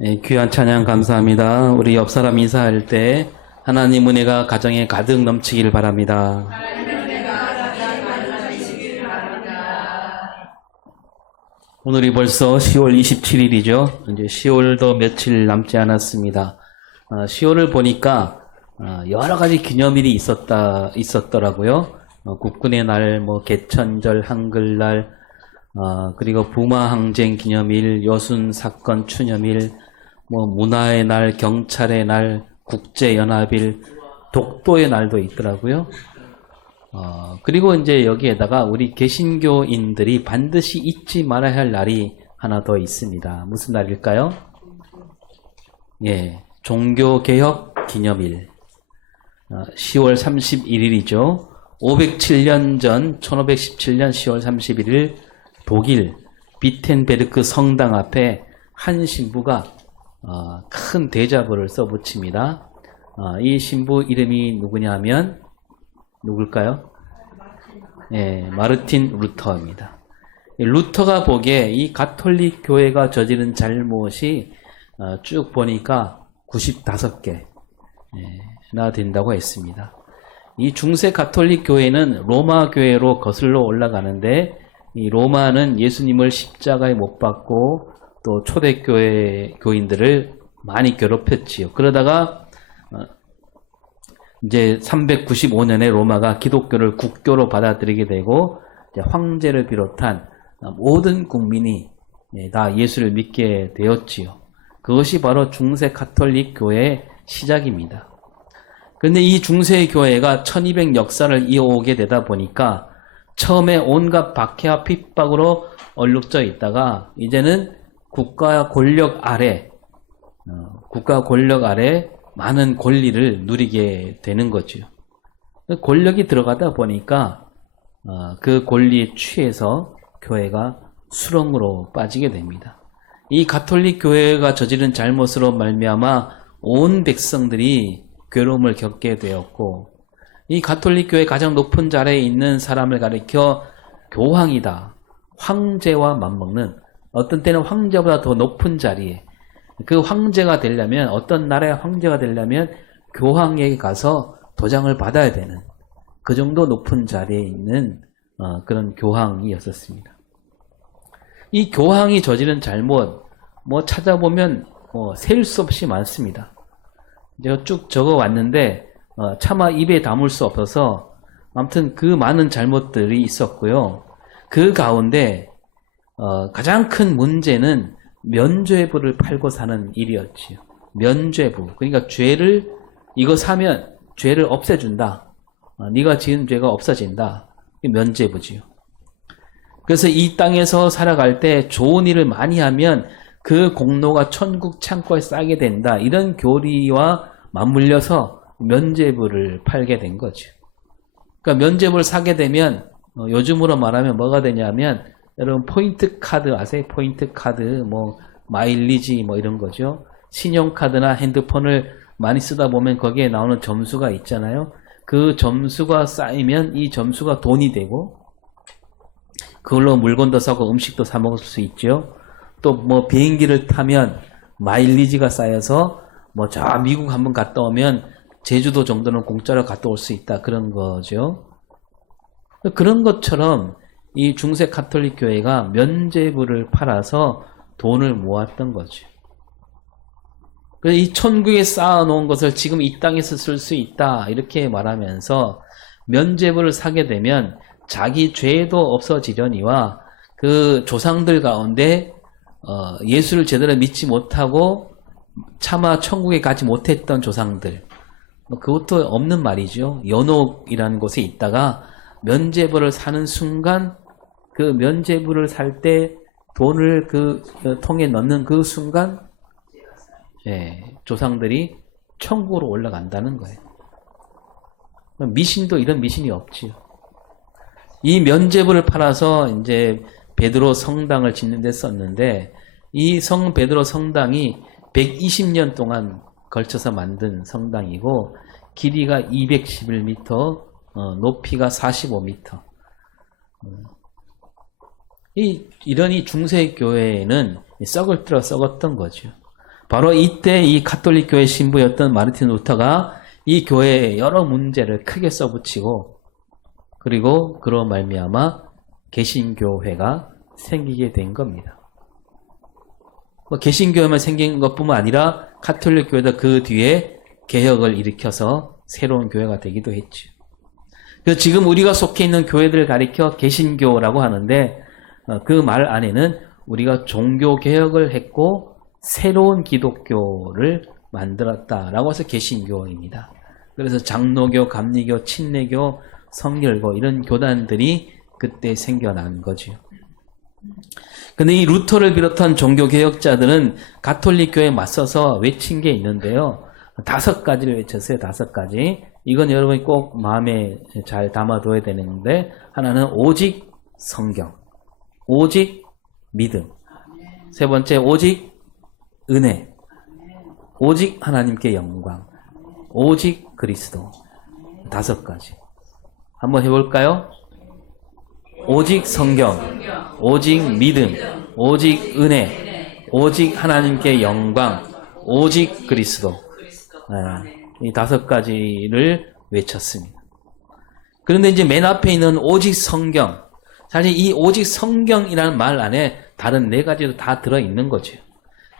네, 귀한 찬양 감사합니다. 우리 옆 사람 인사할 때 하나님 은혜가 가정에 가득 넘치길 바랍니다. 오늘이 벌써 10월 27일이죠. 이제 10월도 며칠 남지 않았습니다. 10월을 보니까 여러 가지 기념일이 있었더라고요. 국군의 날, 개천절, 한글날, 그리고 부마항쟁 기념일, 여순사건 추념일, 문화의 날, 경찰의 날, 국제연합일, 독도의 날도 있더라고요. 그리고 이제 여기에다가 우리 개신교인들이 반드시 잊지 말아야 할 날이 하나 더 있습니다. 무슨 날일까요? 예, 종교개혁 기념일. 10월 31일이죠. 507년 전 1517년 10월 31일 독일 비텐베르크 성당 앞에 한 신부가 큰 대자보를 써붙입니다. 이 신부 이름이 누구냐 하면 누굴까요? 네, 마르틴 루터입니다. 루터가 보기에 이 가톨릭 교회가 저지른 잘못이 쭉 보니까 95개나 된다고 했습니다. 이 중세 가톨릭 교회는 로마 교회로 거슬러 올라가는데 이 로마는 예수님을 십자가에 못 박고 또 초대교회 교인들을 많이 괴롭혔지요. 그러다가 이제 395년에 로마가 기독교를 국교로 받아들이게 되고 이제 황제를 비롯한 모든 국민이 다 예수를 믿게 되었지요. 그것이 바로 중세 가톨릭 교회의 시작입니다. 그런데 이 중세 교회가 1200 역사를 이어오게 되다 보니까 처음에 온갖 박해와 핍박으로 얼룩져 있다가 이제는 국가 권력 아래 많은 권리를 누리게 되는 거죠. 권력이 들어가다 보니까 그 권리에 취해서 교회가 수렁으로 빠지게 됩니다. 이 가톨릭 교회가 저지른 잘못으로 말미암아 온 백성들이 괴로움을 겪게 되었고 이 가톨릭 교회 가장 높은 자리에 있는 사람을 가리켜 교황이다, 황제와 맞먹는, 어떤 때는 황제보다 더 높은 자리에, 그 황제가 되려면, 어떤 나라의 황제가 되려면 교황에게 가서 도장을 받아야 되는 그 정도 높은 자리에 있는 그런 교황이었었습니다. 이 교황이 저지른 잘못 찾아보면 셀 수 없이 많습니다. 제가 쭉 적어왔는데 차마 입에 담을 수 없어서 아무튼 그 많은 잘못들이 있었고요. 그 가운데 가장 큰 문제는 면죄부를 팔고 사는 일이었지요. 면죄부. 그러니까 이거 사면 죄를 없애준다. 네가 지은 죄가 없어진다. 면죄부지요. 그래서 이 땅에서 살아갈 때 좋은 일을 많이 하면 그 공로가 천국 창고에 쌓게 된다. 이런 교리와 맞물려서 면죄부를 팔게 된 거죠. 그러니까 면죄부를 사게 되면 요즘으로 말하면 뭐가 되냐면 여러분 포인트 카드 아세요? 포인트 카드 마일리지 이런 거죠. 신용카드나 핸드폰을 많이 쓰다 보면 거기에 나오는 점수가 있잖아요. 그 점수가 쌓이면 이 점수가 돈이 되고 그걸로 물건도 사고 음식도 사 먹을 수 있죠. 또 비행기를 타면 마일리지가 쌓여서 저 미국 한번 갔다 오면 제주도 정도는 공짜로 갔다 올 수 있다. 그런 거죠. 그런 것처럼 이 중세 가톨릭 교회가 면죄부를 팔아서 돈을 모았던 거죠. 그래서 이 천국에 쌓아놓은 것을 지금 이 땅에서 쓸 수 있다. 이렇게 말하면서 면죄부를 사게 되면 자기 죄도 없어지려니와 그 조상들 가운데 예수를 제대로 믿지 못하고 차마 천국에 가지 못했던 조상들, 그것도 없는 말이죠. 연옥이라는 곳에 있다가 면죄부를 사는 순간 그 면죄부를 살 때 돈을 그 통에 넣는 그 순간 조상들이 천국으로 올라간다는 거예요. 미신도 이런 미신이 없지요. 이 면죄부를 팔아서 이제 베드로 성당을 짓는 데 썼는데 이 성 베드로 성당이 120년 동안 걸쳐서 만든 성당이고 길이가 211m, 높이가 45m. 이런 이 중세 교회에는 썩을 들어 썩었던 거죠. 바로 이때 이 가톨릭 교회 신부였던 마르틴 루터가 이 교회의 여러 문제를 크게 써붙이고 그리고 그로 말미암아 개신교회가 생기게 된 겁니다. 개신교회만 생긴 것뿐만 아니라 가톨릭 교회도 그 뒤에 개혁을 일으켜서 새로운 교회가 되기도 했죠. 그래서 지금 우리가 속해 있는 교회들을 가리켜 개신교라고 하는데 그 말 안에는 우리가 종교개혁을 했고 새로운 기독교를 만들었다라고 해서 개신교입니다. 그래서 장로교, 감리교, 침례교, 성결교 이런 교단들이 그때 생겨난 거죠. 근데 이 루터를 비롯한 종교개혁자들은 가톨릭 교회에 맞서서 외친 게 있는데요. 5가지를 외쳤어요. 5가지. 이건 여러분이 꼭 마음에 잘 담아둬야 되는데 하나는 오직 성경, 오직 믿음, 세 번째 오직 은혜, 오직 하나님께 영광, 오직 그리스도. 5가지. 한번 해볼까요? 오직 성경, 오직 믿음, 오직 은혜, 오직 하나님께 영광, 오직 그리스도. 이 5가지를 외쳤습니다. 그런데 이제 맨 앞에 있는 오직 성경, 사실 이 오직 성경이라는 말 안에 다른 4가지도 다 들어있는 거죠.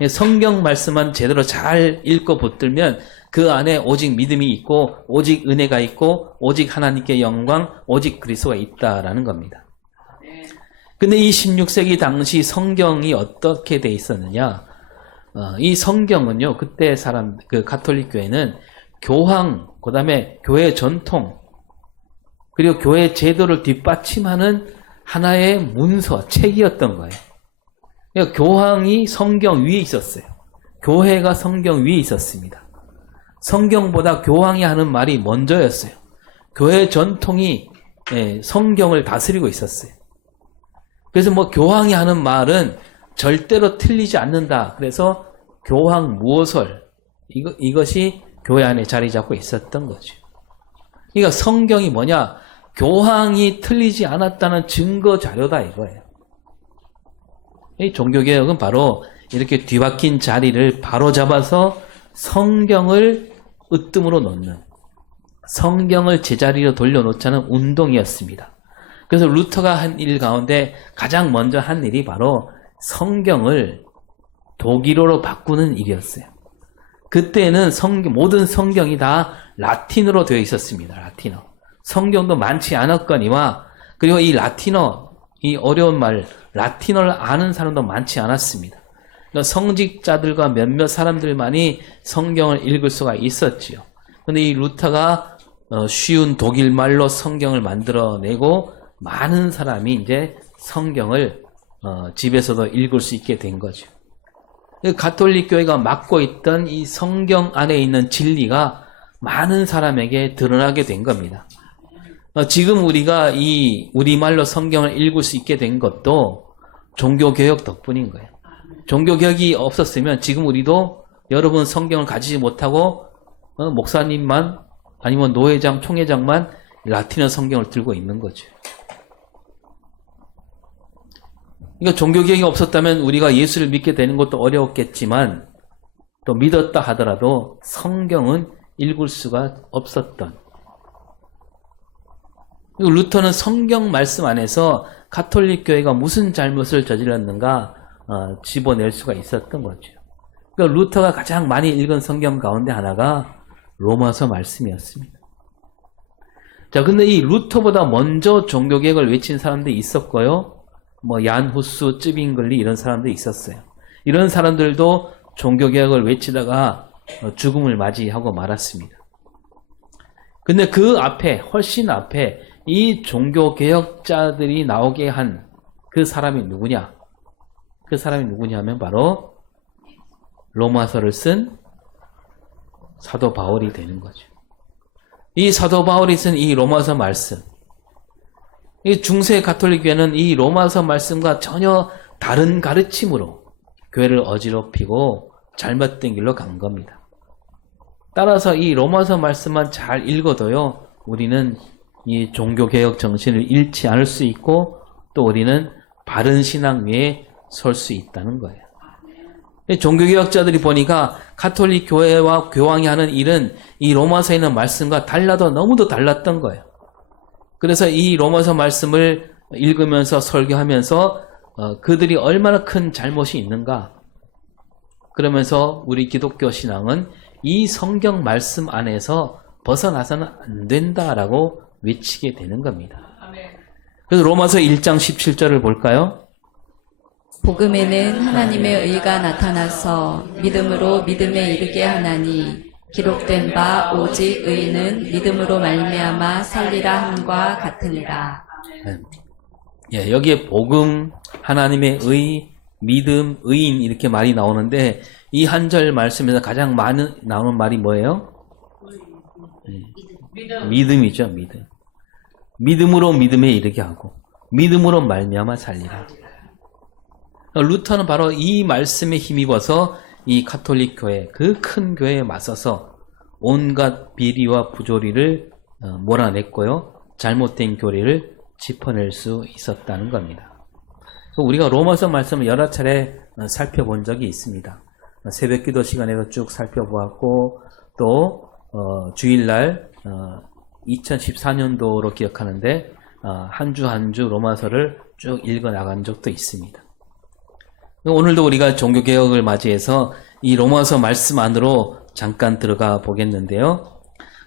성경 말씀만 제대로 잘 읽고 붙들면 그 안에 오직 믿음이 있고 오직 은혜가 있고 오직 하나님께 영광, 오직 그리스도가 있다라는 겁니다. 근데 이 16세기 당시 성경이 어떻게 돼 있었느냐? 이 성경은요, 그때 그 가톨릭 교회는 교황, 그 다음에 교회 전통, 그리고 교회 제도를 뒷받침하는 하나의 문서, 책이었던 거예요. 그러니까 교황이 성경 위에 있었어요. 교회가 성경 위에 있었습니다. 성경보다 교황이 하는 말이 먼저였어요. 교회 전통이 성경을 다스리고 있었어요. 그래서 교황이 하는 말은 절대로 틀리지 않는다. 그래서 교황 무오설, 이것이 교회 안에 자리 잡고 있었던 거죠. 그러니까 성경이 뭐냐? 교황이 틀리지 않았다는 증거 자료다 이거예요. 이 종교개혁은 바로 이렇게 뒤바뀐 자리를 바로 잡아서 성경을 으뜸으로 놓는, 성경을 제자리로 돌려놓자는 운동이었습니다. 그래서 루터가 한 일 가운데 가장 먼저 한 일이 바로 성경을 독일어로 바꾸는 일이었어요. 그때는 모든 성경이 다 라틴어로 되어 있었습니다. 라틴어. 성경도 많지 않았거니와 그리고 이 라틴어, 이 어려운 말, 라틴어를 아는 사람도 많지 않았습니다. 그러니까 성직자들과 몇몇 사람들만이 성경을 읽을 수가 있었지요. 그런데 이 루터가 쉬운 독일말로 성경을 만들어내고 많은 사람이 이제 성경을 집에서도 읽을 수 있게 된 거죠. 가톨릭 교회가 맡고 있던 이 성경 안에 있는 진리가 많은 사람에게 드러나게 된 겁니다. 지금 우리가 이 우리말로 성경을 읽을 수 있게 된 것도 종교개혁 덕분인 거예요. 종교개혁이 없었으면 지금 우리도 여러분 성경을 가지지 못하고 목사님만 아니면 노회장, 총회장만 라틴어 성경을 들고 있는 거죠. 그러니까 종교개혁이 없었다면 우리가 예수를 믿게 되는 것도 어려웠겠지만 또 믿었다 하더라도 성경은 읽을 수가 없었던. 그리고 루터는 성경 말씀 안에서 가톨릭 교회가 무슨 잘못을 저질렀는가 집어낼 수가 있었던 거죠. 그러니까 루터가 가장 많이 읽은 성경 가운데 하나가 로마서 말씀이었습니다. 자, 근데 이 루터보다 먼저 종교개혁을 외친 사람들이 있었고요. 얀 후스, 쯔빙글리 이런 사람들이 있었어요. 이런 사람들도 종교개혁을 외치다가 죽음을 맞이하고 말았습니다. 근데 그 앞에, 훨씬 앞에 이 종교개혁자들이 나오게 한 그 사람이 누구냐? 그 사람이 누구냐면 바로 로마서를 쓴 사도 바울이 되는 거죠. 이 사도 바울이 쓴 이 로마서 말씀, 이 중세 가톨릭 교회는 이 로마서 말씀과 전혀 다른 가르침으로 교회를 어지럽히고 잘못된 길로 간 겁니다. 따라서 이 로마서 말씀만 잘 읽어도요, 우리는 이 종교개혁 정신을 잃지 않을 수 있고 또 우리는 바른 신앙 위에 설 수 있다는 거예요. 종교개혁자들이 보니까 가톨릭 교회와 교황이 하는 일은 이 로마서에 있는 말씀과 달라도 너무도 달랐던 거예요. 그래서 이 로마서 말씀을 읽으면서 설교하면서 그들이 얼마나 큰 잘못이 있는가. 그러면서 우리 기독교 신앙은 이 성경 말씀 안에서 벗어나서는 안 된다라고 외치게 되는 겁니다. 그래서 로마서 1장 17절을 볼까요? 복음에는 하나님의 의가 나타나서 믿음으로 믿음에 이르게 하나니 기록된 바 오직 의는 믿음으로 말미암아 살리라 함과 같으니라. 예, 여기에 복음, 하나님의 의, 믿음, 의인 이렇게 말이 나오는데 이 한 절 말씀에서 가장 많은 나오는 말이 뭐예요? 믿음이죠, 믿음. 믿음으로 믿음에 이르게 하고 믿음으로 말미암아 살리라. 루터는 바로 이 말씀에 힘입어서 이 가톨릭 교회, 그 큰 교회에 맞서서 온갖 비리와 부조리를 몰아냈고요. 잘못된 교리를 짚어낼 수 있었다는 겁니다. 우리가 로마서 말씀을 여러 차례 살펴본 적이 있습니다. 새벽기도 시간에도 쭉 살펴보았고 또 주일날 2014년도로 기억하는데 한 주 한 주 로마서를 쭉 읽어나간 적도 있습니다. 오늘도 우리가 종교개혁을 맞이해서 이 로마서 말씀 안으로 잠깐 들어가 보겠는데요.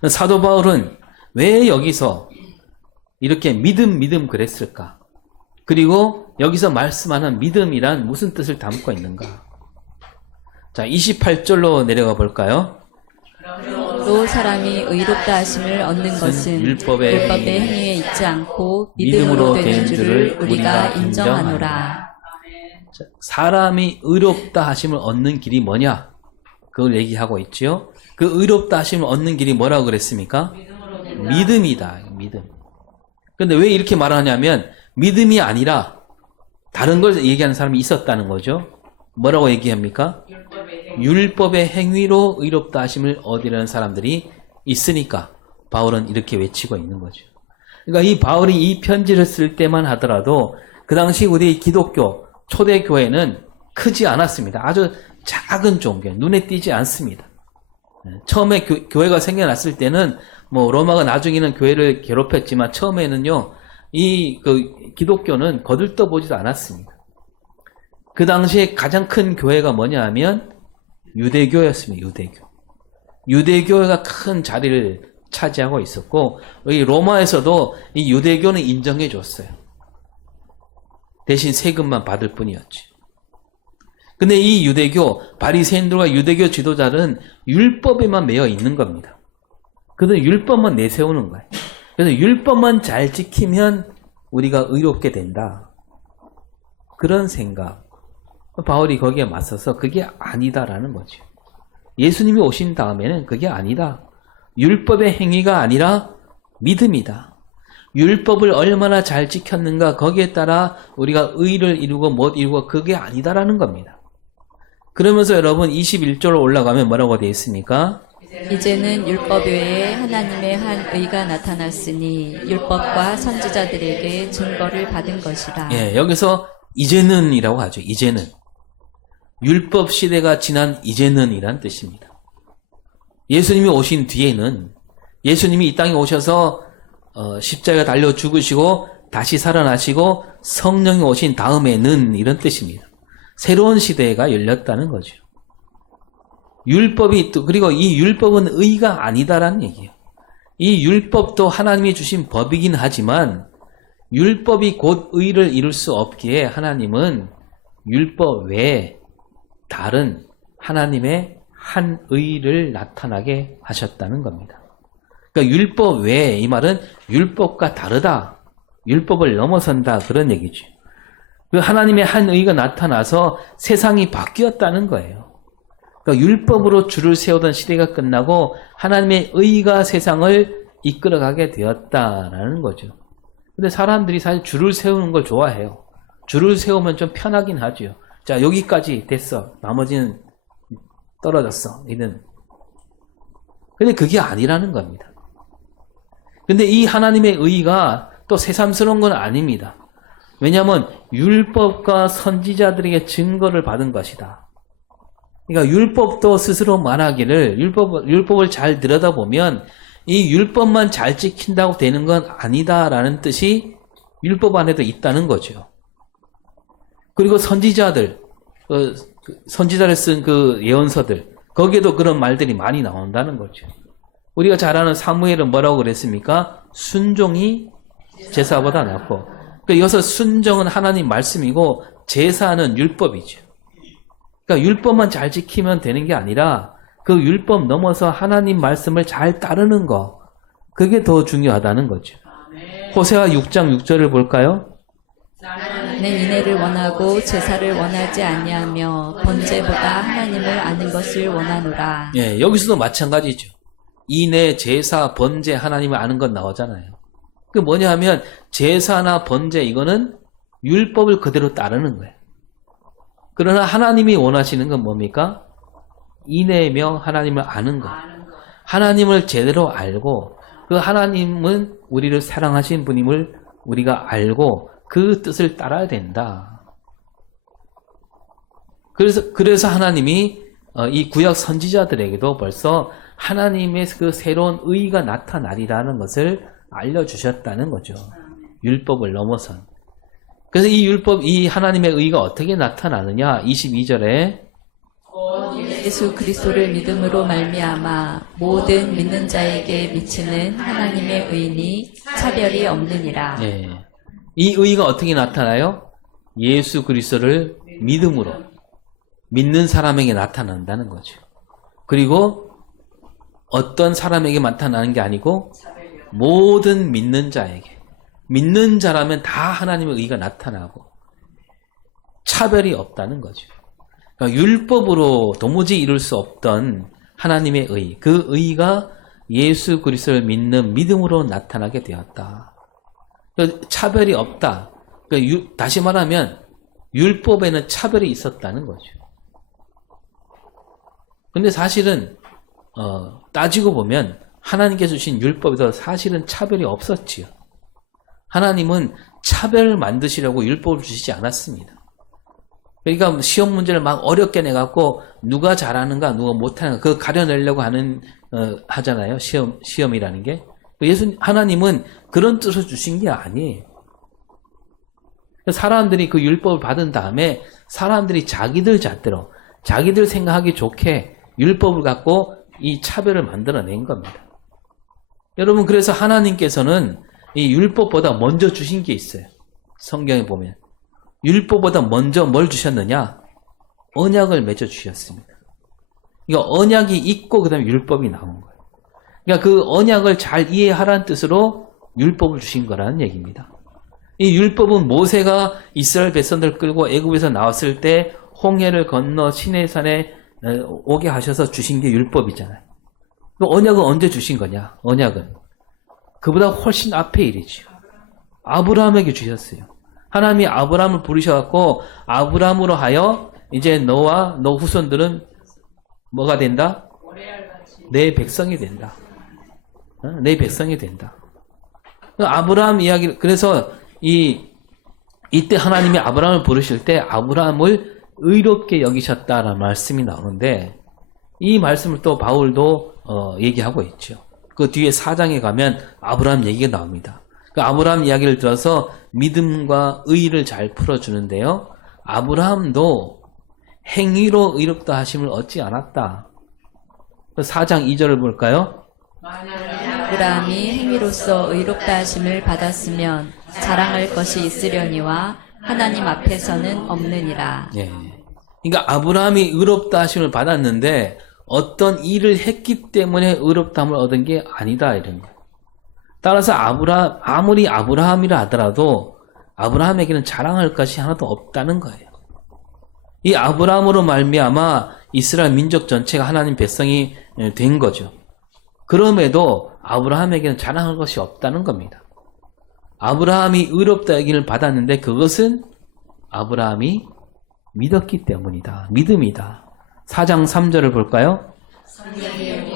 사도 바울은 왜 여기서 이렇게 믿음 그랬을까? 그리고 여기서 말씀하는 믿음이란 무슨 뜻을 담고 있는가? 자, 28절로 내려가 볼까요? 또 사람이 의롭다 하심을 얻는 것은 율법의 행위에 있지 않고 믿음으로 되는 줄을 우리가 인정하노라. 자, 사람이 의롭다 하심을 얻는 길이 뭐냐? 그걸 얘기하고 있지요. 그 의롭다 하심을 얻는 길이 뭐라고 그랬습니까? 믿음이다. 믿음. 근데 왜 이렇게 말하냐면 믿음이 아니라 다른 걸 얘기하는 사람이 있었다는 거죠. 뭐라고 얘기합니까? 율법의 행위로 의롭다 하심을 얻으려는 사람들이 있으니까 바울은 이렇게 외치고 있는 거죠. 그러니까 이 바울이 이 편지를 쓸 때만 하더라도 그 당시 우리 기독교 초대교회는 크지 않았습니다. 아주 작은 종교, 눈에 띄지 않습니다. 처음에 교회가 생겨났을 때는 로마가 나중에는 교회를 괴롭혔지만 처음에는요, 기독교는 거들떠보지도 않았습니다. 그 당시에 가장 큰 교회가 뭐냐 하면 유대교였습니다. 유대교회가 큰 자리를 차지하고 있었고, 이 로마에서도 이 유대교는 인정해 줬어요. 대신 세금만 받을 뿐이었죠. 근데 이 유대교, 바리새인들과 유대교 지도자는 율법에만 매여 있는 겁니다. 그들은 율법만 내세우는 거예요. 그래서 율법만 잘 지키면 우리가 의롭게 된다. 그런 생각. 바울이 거기에 맞서서 그게 아니다라는 거죠. 예수님이 오신 다음에는 그게 아니다. 율법의 행위가 아니라 믿음이다. 율법을 얼마나 잘 지켰는가 거기에 따라 우리가 의를 이루고 못 이루고 그게 아니다라는 겁니다. 그러면서 여러분 21절로 올라가면 뭐라고 되어 있습니까? 이제는 율법 외에 하나님의 한 의가 나타났으니 율법과 선지자들에게 증거를 받은 것이라. 예, 여기서 이제는 이라고 하죠. 이제는. 율법 시대가 지난 이제는 이란 뜻입니다. 예수님이 오신 뒤에는 예수님이 이 땅에 오셔서 십자가에 달려 죽으시고 다시 살아나시고 성령이 오신 다음에는 이런 뜻입니다. 새로운 시대가 열렸다는 거죠. 율법이 또 그리고 이 율법은 의가 아니다라는 얘기예요. 이 율법도 하나님이 주신 법이긴 하지만 율법이 곧 의를 이룰 수 없기에 하나님은 율법 외에 다른 하나님의 한 의를 나타나게 하셨다는 겁니다. 그러니까 율법 외에 이 말은 율법과 다르다. 율법을 넘어선다 그런 얘기죠. 그 하나님의 한 의가 나타나서 세상이 바뀌었다는 거예요. 그러니까 율법으로 줄을 세우던 시대가 끝나고 하나님의 의가 세상을 이끌어가게 되었다라는 거죠. 근데 사람들이 사실 줄을 세우는 걸 좋아해요. 줄을 세우면 좀 편하긴 하죠. 자, 여기까지 됐어. 나머지는 떨어졌어. 이런. 근데 그게 아니라는 겁니다. 근데 이 하나님의 의가 또 새삼스러운 건 아닙니다. 왜냐하면 율법과 선지자들에게 증거를 받은 것이다. 그러니까 율법도 스스로 말하기를 율법을 잘 들여다보면 이 율법만 잘 지킨다고 되는 건 아니다라는 뜻이 율법 안에도 있다는 거죠. 그리고 선지자들 쓴 그 예언서들 거기에도 그런 말들이 많이 나온다는 거죠. 우리가 잘 아는 사무엘은 뭐라고 그랬습니까? 순종이 제사보다 낫고. 여기서 순종은 하나님 말씀이고 제사는 율법이죠. 그러니까 율법만 잘 지키면 되는 게 아니라 그 율법 넘어서 하나님 말씀을 잘 따르는 거, 그게 더 중요하다는 거죠. 호세아 6장 6절을 볼까요? 나는 인애를 원하고 제사를 원하지 아니하며 번제보다 하나님을 아는 것을 원하노라. 예, 여기서도 마찬가지죠. 인애, 제사, 번제, 하나님을 아는 건 나오잖아요. 그게 뭐냐 하면 제사나 번제 이거는 율법을 그대로 따르는 거예요. 그러나 하나님이 원하시는 건 뭡니까? 인애며 하나님을 아는 것. 하나님을 제대로 알고 그 하나님은 우리를 사랑하신 분임을 우리가 알고 그 뜻을 따라야 된다. 그래서 하나님이 이 구약 선지자들에게도 벌써 하나님의 그 새로운 의가 나타나리라는 것을 알려주셨다는 거죠. 율법을 넘어선. 그래서 이 하나님의 의가 어떻게 나타나느냐? 22절에 예수 그리스도를 믿음으로 말미암아 모든 믿는 자에게 미치는 하나님의 의니 차별이 없느니라. 예. 이 의가 어떻게 나타나요? 예수 그리스도를 믿음으로 믿는 사람에게 나타난다는 거죠. 그리고 어떤 사람에게 나타나는 게 아니고 모든 믿는 자에게. 믿는 자라면 다 하나님의 의가 나타나고 차별이 없다는 거죠. 그러니까 율법으로 도무지 이룰 수 없던 하나님의 의, 그 의가 예수 그리스도를 믿는 믿음으로 나타나게 되었다. 그러니까 차별이 없다. 그러니까 다시 말하면 율법에는 차별이 있었다는 거죠. 근데 사실은 따지고 보면 하나님께서 주신 율법에도 사실은 차별이 없었지요. 하나님은 차별을 만드시려고 율법을 주시지 않았습니다. 그러니까 시험 문제를 막 어렵게 내갖고 누가 잘하는가 누가 못하는가 그거 가려내려고 하잖아요. 시험이라는 게. 하나님은 그런 뜻을 주신 게 아니에요. 사람들이 그 율법을 받은 다음에 사람들이 자기들 잣대로 자기들 생각하기 좋게 율법을 갖고 이 차별을 만들어낸 겁니다. 여러분 그래서 하나님께서는 이 율법보다 먼저 주신 게 있어요. 성경에 보면 율법보다 먼저 뭘 주셨느냐? 언약을 맺어 주셨습니다. 이거 언약이 있고 그 다음에 율법이 나온 거예요. 그러니까 그 언약을 잘 이해하라는 뜻으로 율법을 주신 거라는 얘기입니다. 이 율법은 모세가 이스라엘 백성들을 끌고 애굽에서 나왔을 때 홍해를 건너 시내산에 오게 하셔서 주신 게 율법이잖아요. 그 언약은 언제 주신 거냐? 언약은 그보다 훨씬 앞의 일이죠. 아브라함에게 주셨어요. 하나님이 아브라함을 부르셔갖고 아브라함으로 하여 이제 너와 너 후손들은 뭐가 된다? 내 백성이 된다. 내 백성이 된다. 아브라함 이야기 그래서 이때 하나님이 아브라함을 부르실 때 아브라함을 의롭게 여기셨다라는 말씀이 나오는데 이 말씀을 또 바울도 얘기하고 있죠. 그 뒤에 4장에 가면 아브라함 얘기가 나옵니다. 그 아브라함 이야기를 들어서 믿음과 의를 잘 풀어주는데요. 아브라함도 행위로 의롭다 하심을 얻지 않았다. 4장 2절을 볼까요? 아브라함이 행위로서 의롭다 하심을 받았으면 자랑할 것이 있으려니와 하나님 앞에서는 없느니라. 예. 그러니까 아브라함이 의롭다 하심을 받았는데 어떤 일을 했기 때문에 의롭다함을 얻은 게 아니다 이런 거예요. 따라서 아무리 아브라함이라 하더라도 아브라함에게는 자랑할 것이 하나도 없다는 거예요. 이 아브라함으로 말미암아 이스라엘 민족 전체가 하나님 백성이 된 거죠. 그럼에도 아브라함에게는 자랑할 것이 없다는 겁니다. 아브라함이 의롭다 여김을 받았는데 그것은 아브라함이 믿었기 때문이다. 믿음이다. 4장 3절을 볼까요?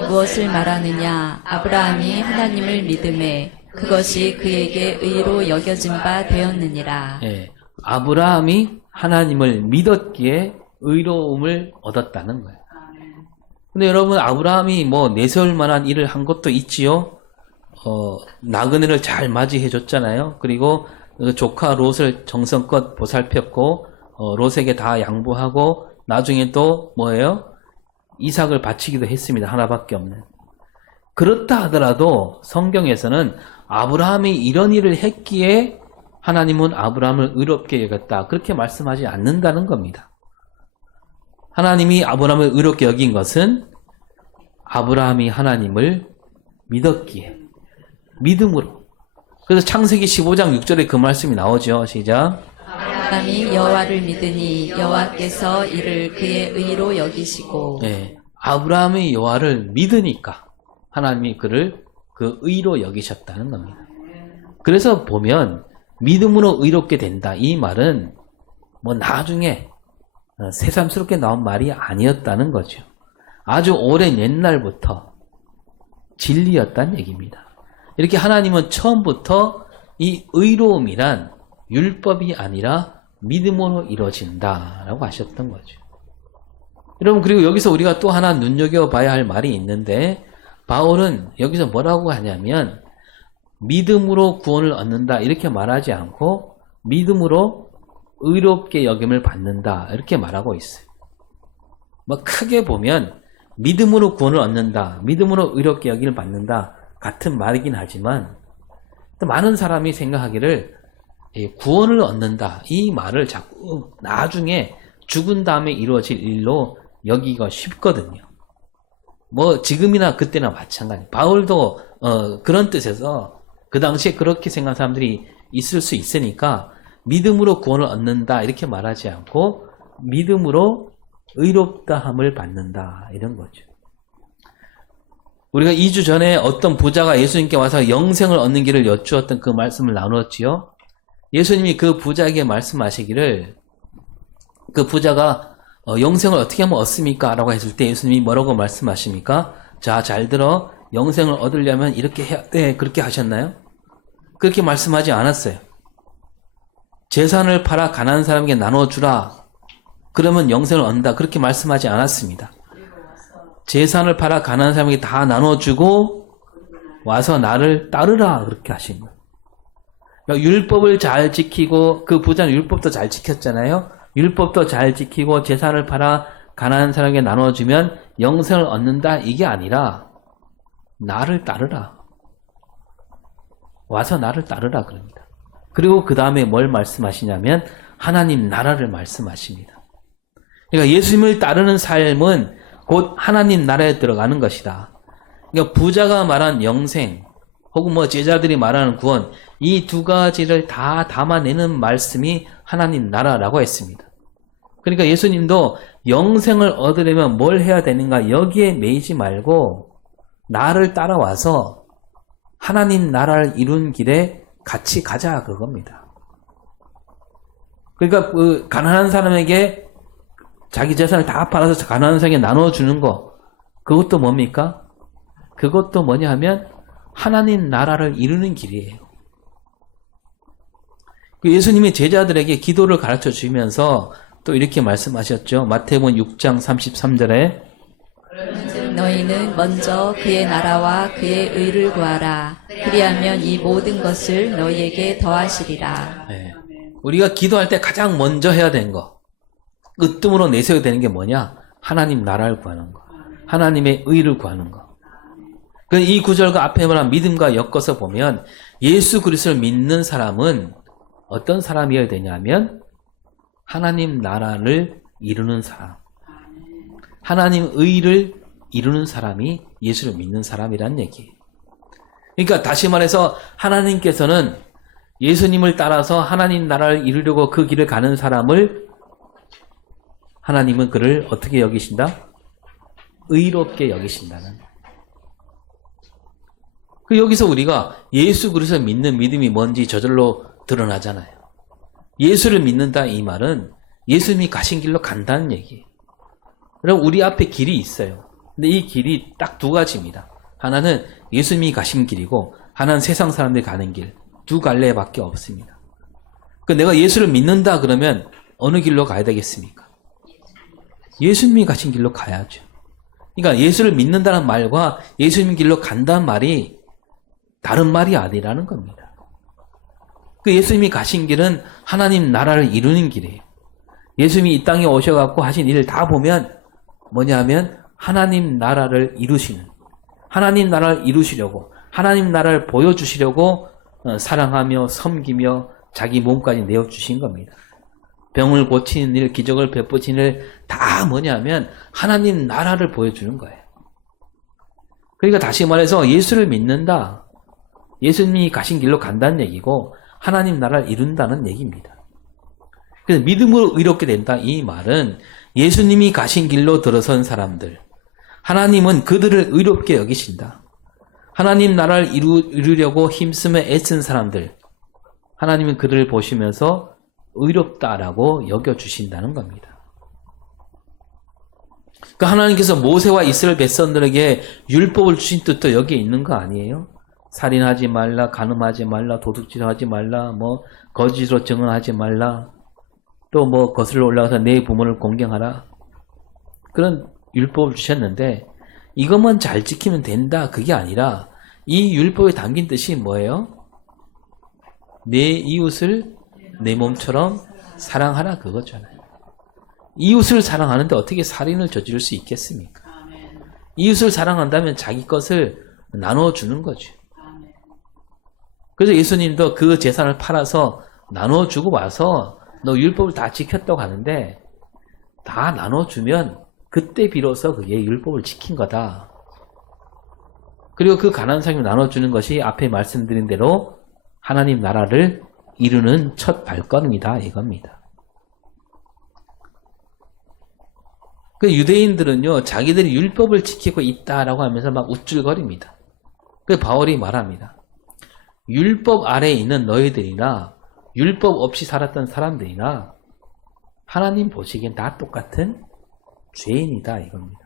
무엇을 말하느냐? 아브라함이 하나님을 믿음에 그것이 그에게 의로 여겨진 바 되었느니라. 예, 아브라함이 하나님을 믿었기에 의로움을 얻었다는 거예요. 근데 여러분, 아브라함이 뭐 내세울 만한 일을 한 것도 있지요. 나그네를 잘 맞이해 줬잖아요. 그리고 그 조카 롯을 정성껏 보살폈고 롯에게 다 양보하고 나중에 또 뭐예요? 이삭을 바치기도 했습니다. 하나밖에 없는. 그렇다 하더라도 성경에서는 아브라함이 이런 일을 했기에 하나님은 아브라함을 의롭게 여겼다. 그렇게 말씀하지 않는다는 겁니다. 하나님이 아브라함을 의롭게 여긴 것은 아브라함이 하나님을 믿었기에, 믿음으로. 그래서 창세기 15장 6절에 그 말씀이 나오죠. 시작. 아브라함이 여호와를 믿으니 여호와께서 이를 그의 의로 여기시고. 네, 아브라함이 여호와를 믿으니까 하나님이 그를 그 의로 여기셨다는 겁니다. 그래서 보면 믿음으로 의롭게 된다. 이 말은 뭐 나중에 새삼스럽게 나온 말이 아니었다는 거죠. 아주 오랜 옛날부터 진리였다는 얘기입니다. 이렇게 하나님은 처음부터 이 의로움이란 율법이 아니라 믿음으로 이루어진다라고 하셨던 거죠. 여러분, 그리고 여기서 우리가 또 하나 눈여겨봐야 할 말이 있는데, 바울은 여기서 뭐라고 하냐면 믿음으로 구원을 얻는다 이렇게 말하지 않고 믿음으로 의롭게 여김을 받는다 이렇게 말하고 있어요. 뭐 크게 보면 믿음으로 구원을 얻는다, 믿음으로 의롭게 여김을 받는다 같은 말이긴 하지만 또 많은 사람이 생각하기를 구원을 얻는다 이 말을 자꾸 나중에 죽은 다음에 이루어질 일로 여기기가 쉽거든요. 뭐 지금이나 그때나 마찬가지. 바울도 그런 뜻에서 그 당시에 그렇게 생각하는 사람들이 있을 수 있으니까 믿음으로 구원을 얻는다 이렇게 말하지 않고 믿음으로 의롭다함을 받는다 이런 거죠. 우리가 2주 전에 어떤 부자가 예수님께 와서 영생을 얻는 길을 여쭈었던 그 말씀을 나누었지요. 예수님이 그 부자에게 말씀하시기를, 그 부자가 영생을 어떻게 하면 얻습니까? 라고 했을 때 예수님이 뭐라고 말씀하십니까? 자, 잘 들어. 영생을 얻으려면 이렇게 해야 돼. 그렇게 하셨나요? 그렇게 말씀하지 않았어요. 재산을 팔아 가난한 사람에게 나눠주라. 그러면 영생을 얻는다. 그렇게 말씀하지 않았습니다. 재산을 팔아 가난한 사람에게 다 나눠주고 와서 나를 따르라. 그렇게 하신 거예요. 그러니까 율법을 잘 지키고, 그 부자는 율법도 잘 지켰잖아요. 율법도 잘 지키고 재산을 팔아 가난한 사람에게 나눠주면 영생을 얻는다 이게 아니라 나를 따르라. 와서 나를 따르라 그럽니다. 그리고 그 다음에 뭘 말씀하시냐면 하나님 나라를 말씀하십니다. 그러니까 예수님을 따르는 삶은 곧 하나님 나라에 들어가는 것이다. 그러니까 부자가 말한 영생 혹은 뭐 제자들이 말하는 구원, 이 두 가지를 다 담아내는 말씀이 하나님 나라라고 했습니다. 그러니까 예수님도 영생을 얻으려면 뭘 해야 되는가 여기에 매이지 말고 나를 따라와서 하나님 나라를 이룬 길에 같이 가자 그겁니다. 그러니까 그 가난한 사람에게 자기 재산을 다 팔아서 가난한 사람에게 나눠주는 거, 그것도 뭡니까? 그것도 뭐냐 하면 하나님 나라를 이루는 길이에요. 예수님이 제자들에게 기도를 가르쳐 주시면서 또 이렇게 말씀하셨죠. 마태복음 6장 33절에 너희는 먼저 그의 나라와 그의 의를 구하라. 그리하면 이 모든 것을 너희에게 더하시리라. 네. 우리가 기도할 때 가장 먼저 해야 되는 거, 으뜸으로 내세워야 되는 게 뭐냐? 하나님 나라를 구하는 거, 하나님의 의를 구하는 거. 이 구절과 앞에 말한 믿음과 엮어서 보면 예수 그리스도를 믿는 사람은 어떤 사람이어야 되냐면 하나님 나라를 이루는 사람, 하나님 의를 이루는 사람이 예수를 믿는 사람이란 얘기예요. 그러니까 다시 말해서 하나님께서는 예수님을 따라서 하나님 나라를 이루려고 그 길을 가는 사람을 하나님은 그를 어떻게 여기신다? 의롭게 여기신다는. 여기서 우리가 예수 그리스도를 믿는 믿음이 뭔지 저절로 드러나잖아요. 예수를 믿는다 이 말은 예수님이 가신 길로 간다는 얘기예요. 그럼 우리 앞에 길이 있어요. 근데 이 길이 딱 두 가지입니다. 하나는 예수님이 가신 길이고 하나는 세상 사람들이 가는 길. 두 갈래밖에 없습니다. 내가 예수를 믿는다 그러면 어느 길로 가야 되겠습니까? 예수님이 가신 길로 가야죠. 그러니까 예수를 믿는다는 말과 예수님 길로 간다는 말이 다른 말이 아니라는 겁니다. 그 예수님이 가신 길은 하나님 나라를 이루는 길이에요. 예수님이 이 땅에 오셔갖고 하신 일을 다 보면 뭐냐면 하나님 나라를 이루시는, 하나님 나라를 이루시려고, 하나님 나라를 보여주시려고 사랑하며 섬기며 자기 몸까지 내어주신 겁니다. 병을 고치는 일, 기적을 베푸시는 일 다 뭐냐면 하나님 나라를 보여주는 거예요. 그러니까 다시 말해서 예수를 믿는다, 예수님이 가신 길로 간다는 얘기고 하나님 나라를 이룬다는 얘기입니다. 그래서 믿음으로 의롭게 된다, 이 말은 예수님이 가신 길로 들어선 사람들, 하나님은 그들을 의롭게 여기신다. 하나님 나라를 이루려고 힘쓰며 애쓴 사람들, 하나님은 그들을 보시면서 의롭다라고 여겨주신다는 겁니다. 그러니까 하나님께서 모세와 이스라엘 백성들에게 율법을 주신 뜻도 여기에 있는 거 아니에요? 살인하지 말라, 간음하지 말라, 도둑질하지 말라, 거짓으로 증언하지 말라, 또 거슬러 올라가서 내 부모를 공경하라. 그런 율법을 주셨는데 이것만 잘 지키면 된다, 그게 아니라 이 율법에 담긴 뜻이 뭐예요? 내 이웃을 내 몸처럼 사랑하라, 그거잖아요. 이웃을 사랑하는데 어떻게 살인을 저지를 수 있겠습니까? 이웃을 사랑한다면 자기 것을 나눠주는 거죠. 그래서 예수님도 그 재산을 팔아서 나눠주고 와서 너 율법을 다 지켰다고 하는데 다 나눠주면 그때 비로소 그게 율법을 지킨 거다. 그리고 그 가난한 사람이 나눠주는 것이 앞에 말씀드린 대로 하나님 나라를 이루는 첫 발걸음이다, 이겁니다. 그 유대인들은요, 자기들이 율법을 지키고 있다라고 하면서 막 우쭐거립니다. 그 바울이 말합니다. 율법 아래에 있는 너희들이나 율법 없이 살았던 사람들이나 하나님 보시기엔 다 똑같은 죄인이다, 이겁니다.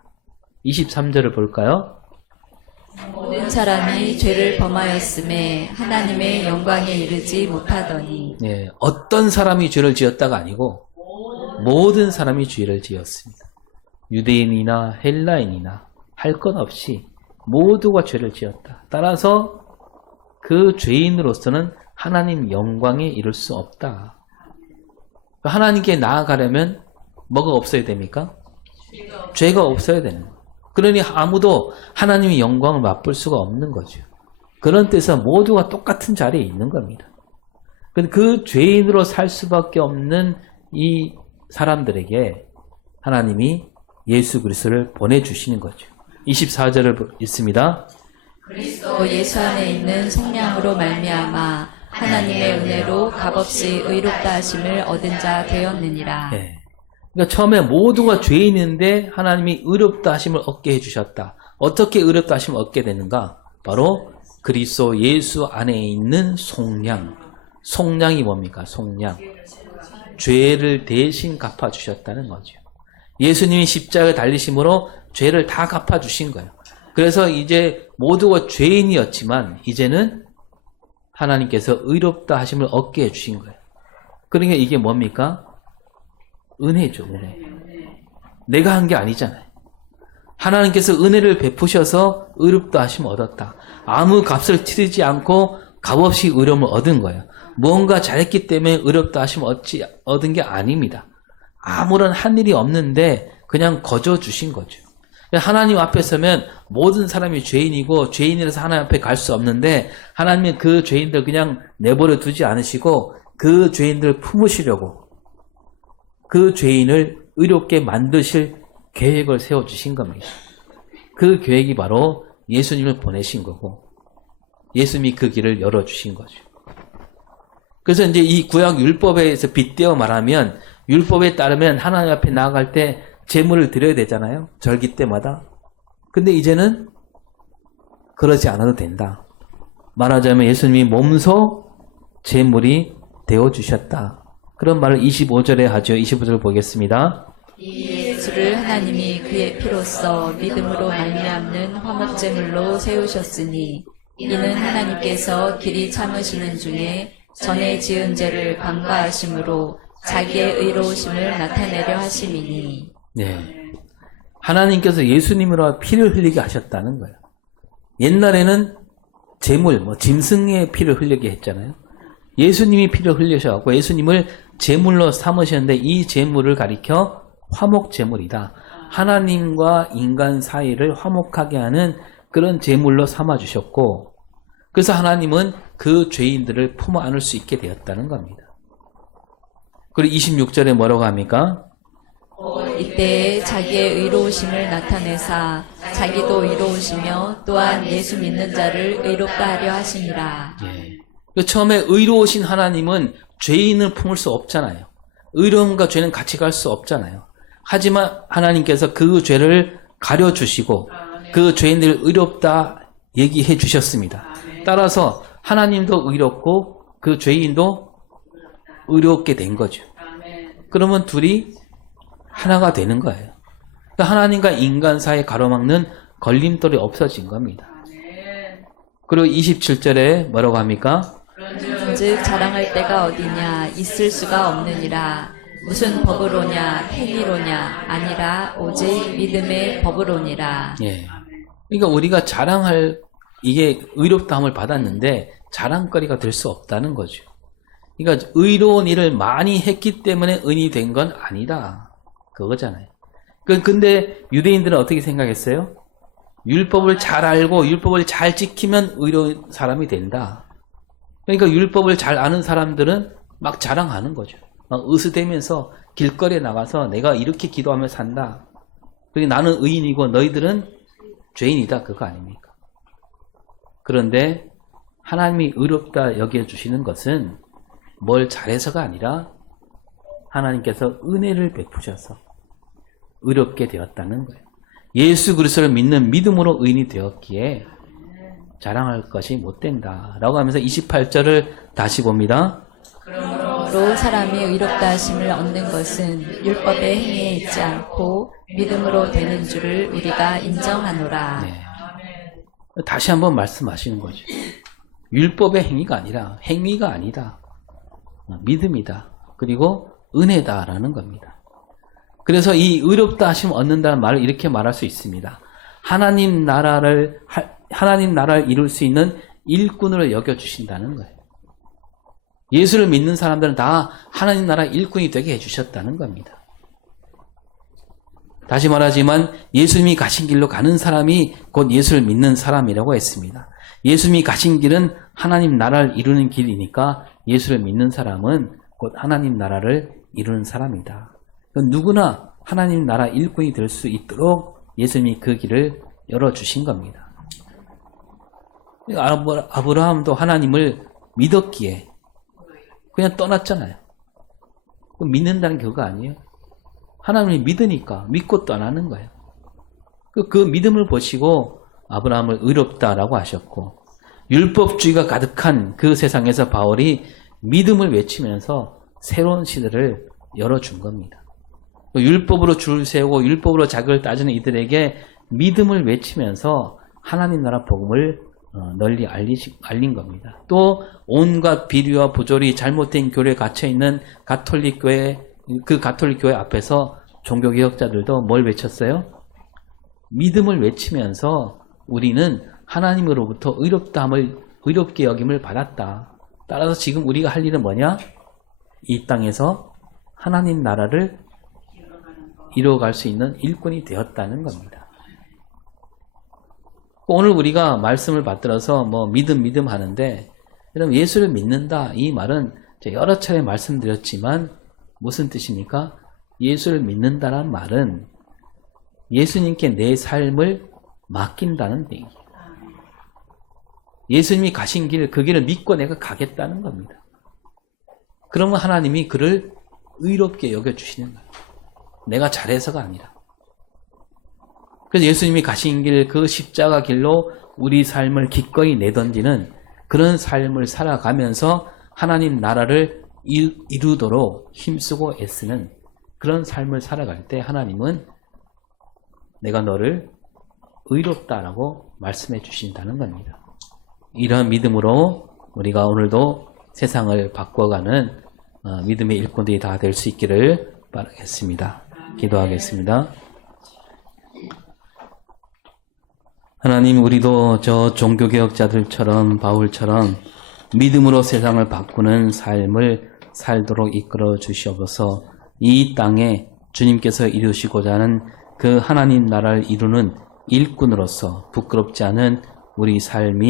23절을 볼까요? 모든 사람이 죄를 범하였음에 하나님의 영광에 이르지 못하더니. 네, 어떤 사람이 죄를 지었다가 아니고 모든 사람이 죄를 지었습니다. 유대인이나 헬라인이나 할 것 없이 모두가 죄를 지었다. 따라서 그 죄인으로서는 하나님 영광에 이를 수 없다. 하나님께 나아가려면 뭐가 없어야 됩니까? 죄가 없어야 되는 거예요. 그러니 아무도 하나님의 영광을 맛볼 수가 없는 거죠. 그런 뜻에서 모두가 똑같은 자리에 있는 겁니다. 그 죄인으로 살 수밖에 없는 이 사람들에게 하나님이 예수 그리스도를 보내주시는 거죠. 24절을 읽습니다. 그리스도 예수 안에 있는 성령으로 말미암아 하나님의 은혜로 값없이 의롭다 하심을 얻은 자 되었느니라. 네. 그러니까 처음에 모두가 죄인인데 하나님이 의롭다 하심을 얻게 해주셨다. 어떻게 의롭다 하심을 얻게 되는가? 바로 그리스도 예수 안에 있는 속량. 속량이 뭡니까? 속량. 죄를 대신 갚아주셨다는 거죠. 예수님이 십자가에 달리심으로 죄를 다 갚아주신 거예요. 그래서 이제 모두가 죄인이었지만 이제는 하나님께서 의롭다 하심을 얻게 해주신 거예요. 그러니까 이게 뭡니까? 은혜죠, 은혜. 내가 한 게 아니잖아요. 하나님께서 은혜를 베푸셔서 의롭다 하심을 얻었다. 아무 값을 치르지 않고 값없이 의로움을 얻은 거예요. 무언가 잘했기 때문에 의롭다 하심을 얻은 게 아닙니다. 아무런 한 일이 없는데 그냥 거저 주신 거죠. 하나님 앞에 서면 모든 사람이 죄인이고 죄인이라서 하나님 앞에 갈 수 없는데 하나님은 그 죄인들 그냥 내버려 두지 않으시고 그 죄인들을 품으시려고 그 죄인을 의롭게 만드실 계획을 세워주신 겁니다. 그 계획이 바로 예수님을 보내신 거고 예수님이 그 길을 열어주신 거죠. 그래서 이제 이 구약 율법에서 빗대어 말하면 율법에 따르면 하나님 앞에 나아갈 때 제물을 드려야 되잖아요. 절기 때마다. 근데 이제는 그러지 않아도 된다. 말하자면 예수님이 몸소 제물이 되어주셨다. 그런 말을 25절에 하죠. 25절 보겠습니다. 이 예수를 하나님이 그의 피로써 믿음으로 말미암는 화목제물로 세우셨으니 이는 하나님께서 길이 참으시는 중에 전에 지은 죄를 방과하심으로 자기의 의로우심을 나타내려 하심이니. 네. 하나님께서 예수님으로 피를 흘리게 하셨다는 거예요. 옛날에는 제물, 짐승의 피를 흘리게 했잖아요. 예수님이 피를 흘리셔서 예수님을 제물로 삼으셨는데 이 제물을 가리켜 화목 제물이다. 하나님과 인간 사이를 화목하게 하는 그런 제물로 삼아주셨고, 그래서 하나님은 그 죄인들을 품어 안을 수 있게 되었다는 겁니다. 그리고 26절에 뭐라고 합니까? 이때 자기의 의로우심을 나타내사 자기도 의로우시며 또한 예수 믿는 자를 의롭다 하려 하시니라. 예. 처음에 의로우신 하나님은 죄인을 품을 수 없잖아요. 의로움과 죄는 같이 갈 수 없잖아요. 하지만 하나님께서 그 죄를 가려주시고 그 죄인들을 의롭다 얘기해 주셨습니다. 따라서 하나님도 의롭고 그 죄인도 의롭게 된 거죠. 그러면 둘이 하나가 되는 거예요. 그러니까 하나님과 인간 사이에 가로막는 걸림돌이 없어진 겁니다. 그리고 27절에 뭐라고 합니까? 즉 자랑할 때가 어디냐 있을 수가 없느니라. 무슨 법으로냐 행위로냐 아니라 오직 믿음의 법으로니라. 예. 그러니까 우리가 자랑할 이게 의롭다함을 받았는데 자랑거리가 될 수 없다는 거죠. 그러니까 의로운 일을 많이 했기 때문에 은이 된 건 아니다. 그거잖아요. 근데 유대인들은 어떻게 생각했어요? 율법을 잘 알고 율법을 잘 지키면 의로운 사람이 된다. 그러니까 율법을 잘 아는 사람들은 막 자랑하는 거죠. 막 으스대면서 길거리에 나가서 내가 이렇게 기도하며 산다. 그리고 나는 의인이고 너희들은 죄인이다. 그거 아닙니까? 그런데 하나님이 의롭다 여겨주시는 것은 뭘 잘해서가 아니라 하나님께서 은혜를 베푸셔서 의롭게 되었다는 거예요. 예수 그리스도를 믿는 믿음으로 의인이 되었기에 자랑할 것이 못 된다 라고 하면서 28절을 다시 봅니다. 그러므로 사람이 의롭다 하심을 얻는 것은 율법의 행위에 있지 않고 믿음으로 되는 줄을 우리가 인정하노라. 네. 다시 한번 말씀하시는 거죠. 율법의 행위가 아니라 행위가 아니다. 믿음이다. 그리고 은혜다라는 겁니다. 그래서 이 의롭다 하심을 얻는다는 말을 이렇게 말할 수 있습니다. 하나님 나라를 이룰 수 있는 일꾼으로 여겨주신다는 거예요. 예수를 믿는 사람들은 다 하나님 나라 일꾼이 되게 해주셨다는 겁니다. 다시 말하지만 예수님이 가신 길로 가는 사람이 곧 예수를 믿는 사람이라고 했습니다. 예수님이 가신 길은 하나님 나라를 이루는 길이니까 예수를 믿는 사람은 곧 하나님 나라를 이루는 사람이다. 누구나 하나님 나라 일꾼이 될 수 있도록 예수님이 그 길을 열어주신 겁니다. 아브라함도 하나님을 믿었기에 그냥 떠났잖아요. 믿는다는 게 그거 아니에요? 하나님을 믿으니까 믿고 떠나는 거예요. 그 믿음을 보시고 아브라함을 의롭다라고 하셨고, 율법주의가 가득한 그 세상에서 바울이 믿음을 외치면서 새로운 시대를 열어준 겁니다. 율법으로 줄 세우고 율법으로 자격을 따지는 이들에게 믿음을 외치면서 하나님 나라 복음을 널리 알린 겁니다. 또 온갖 비리와 부조리 잘못된 교리에 갇혀있는 가톨릭 교회, 그 가톨릭 교회 앞에서 종교개혁자들도 뭘 외쳤어요? 믿음을 외치면서 우리는 하나님으로부터 의롭게 여김을 받았다. 따라서 지금 우리가 할 일은 뭐냐? 이 땅에서 하나님 나라를 이루어갈 수 있는 일꾼이 되었다는 겁니다. 오늘 우리가 말씀을 받들어서 믿음 하는데, 여러분 예수를 믿는다 이 말은 여러 차례 말씀드렸지만 무슨 뜻입니까? 예수를 믿는다는 말은 예수님께 내 삶을 맡긴다는 얘기예요. 예수님이 가신 길, 그 길을 믿고 내가 가겠다는 겁니다. 그러면 하나님이 그를 의롭게 여겨주시는 거예요. 내가 잘해서가 아니라. 그래서 예수님이 가신 길, 그 십자가 길로 우리 삶을 기꺼이 내던지는 그런 삶을 살아가면서 하나님 나라를 이루도록 힘쓰고 애쓰는 그런 삶을 살아갈 때 하나님은 내가 너를 의롭다라고 말씀해 주신다는 겁니다. 이러한 믿음으로 우리가 오늘도 세상을 바꿔가는 믿음의 일꾼들이 다 될 수 있기를 바라겠습니다. 기도하겠습니다. 하나님, 우리도 저 종교개혁자들처럼 바울처럼 믿음으로 세상을 바꾸는 삶을 살도록 이끌어 주시옵소서. 이 땅에 주님께서 이루시고자 하는 그 하나님 나라를 이루는 일꾼으로서 부끄럽지 않은 우리 삶이